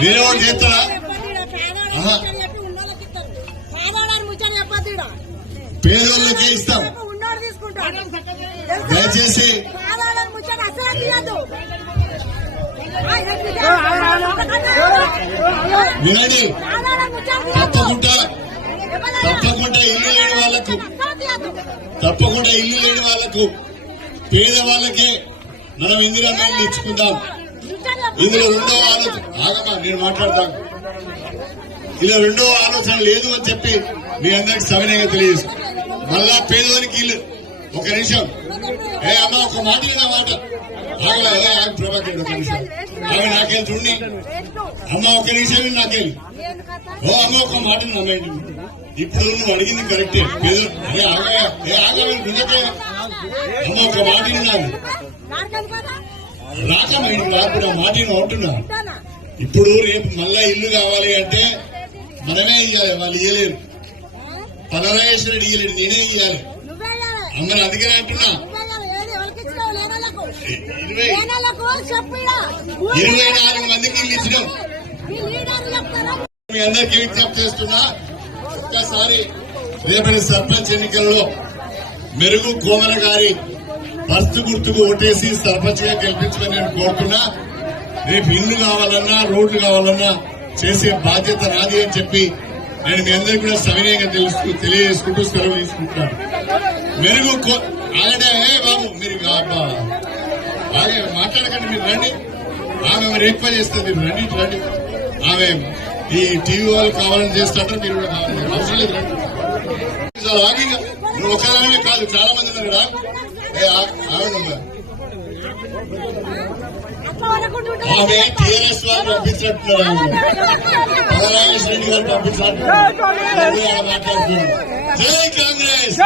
మీరే ఒకటి చేస్తారా? పేదోళ్ళకే ఇస్తాం. దయచేసి వినండి. తప్పకుండా ఇల్లు లేని వాళ్లకు పేదవాళ్ళకే మనం ఇందిరమ్మ ఇల్లు ఇచ్చుకుందాం. ఇందులో రెండో ఆలోచన ఆగమా, నేను మాట్లాడతాను. ఇలా రెండో ఆలోచన లేదు అని చెప్పి మీ అందరికి సవినయంగా తెలియజేస్తాను. మళ్ళా పేదవారికి ఇల్లు. ఒక నిమిషం, ఏ అమ్మ ఒక మాట నా మాట ఆగ ప్రభాకర్, ఒక నిమిషం ఆమె నాకెళ్ళి చూడండి. అమ్మ ఒక నిమిషం నాకెళ్ళి. ఓ అమ్మ ఒక మాట అమ్మ, ఇప్పుడు నువ్వు అడిగింది కరెక్టే. ఆగమని గుంజకే అమ్మ ఒక మాట నాకు రాకమైంది. నాకు నా మాట అంటున్నా. ఇప్పుడు రేపు మళ్ళా ఇల్లు కావాలి అంటే మనమే ఇవ్వాలి, వాళ్ళు ఇయ్యలేరు. పనరాజేశ్వరుడు ఇయ్యలేడు, నేనే ఇయ్యాలి. అమ్మని అందుకనే అంటున్నా. 24 మందికి ఇల్లు ఇచ్చినాం. మీ అందరికీ విజ్ఞప్తి చేస్తున్నా, ఒక్కసారి రేపటి సర్పంచ్ ఎన్నికల్లో మెరుగు కోమల గారి బస్తు గుర్తుకు ఓటేసి సర్పంచ్ గా గెలిపించమని నేను కోరుతున్నా. రేపు ఇల్లు కావాలన్నా రోడ్లు కావాలన్నా చేసే బాధ్యత నాది అని చెప్పి నేను మీ అందరికీ కూడా సవినయంగా తెలియజేసుకుంటూ సెలవు తీసుకుంటున్నాను. మెరుగు ఆగడే బాబు, మీరు బాగా మాట్లాడకండి, మీరు రండి. ఆమె మరి ఎక్కువ చేస్తుంది, మీరు రండి. ఆమె ఈ టీవీ వాళ్ళు కావాలని చేస్తుంటారు, మీరు కూడా కావాలి, అవసరం లేదు, రండి. ఆగి నువ్వు ఒకదానే కాదు, చాలా మంది ఉన్నారు కదా. ఆమె టీఆర్ఎస్ వాళ్ళు పంపించినట్టున్నారు, పదరాజేశ్వర రెడ్డి గారు పంపించినట్టున్నారు. మాట్లాడుతున్నారు. జై కాంగ్రెస్.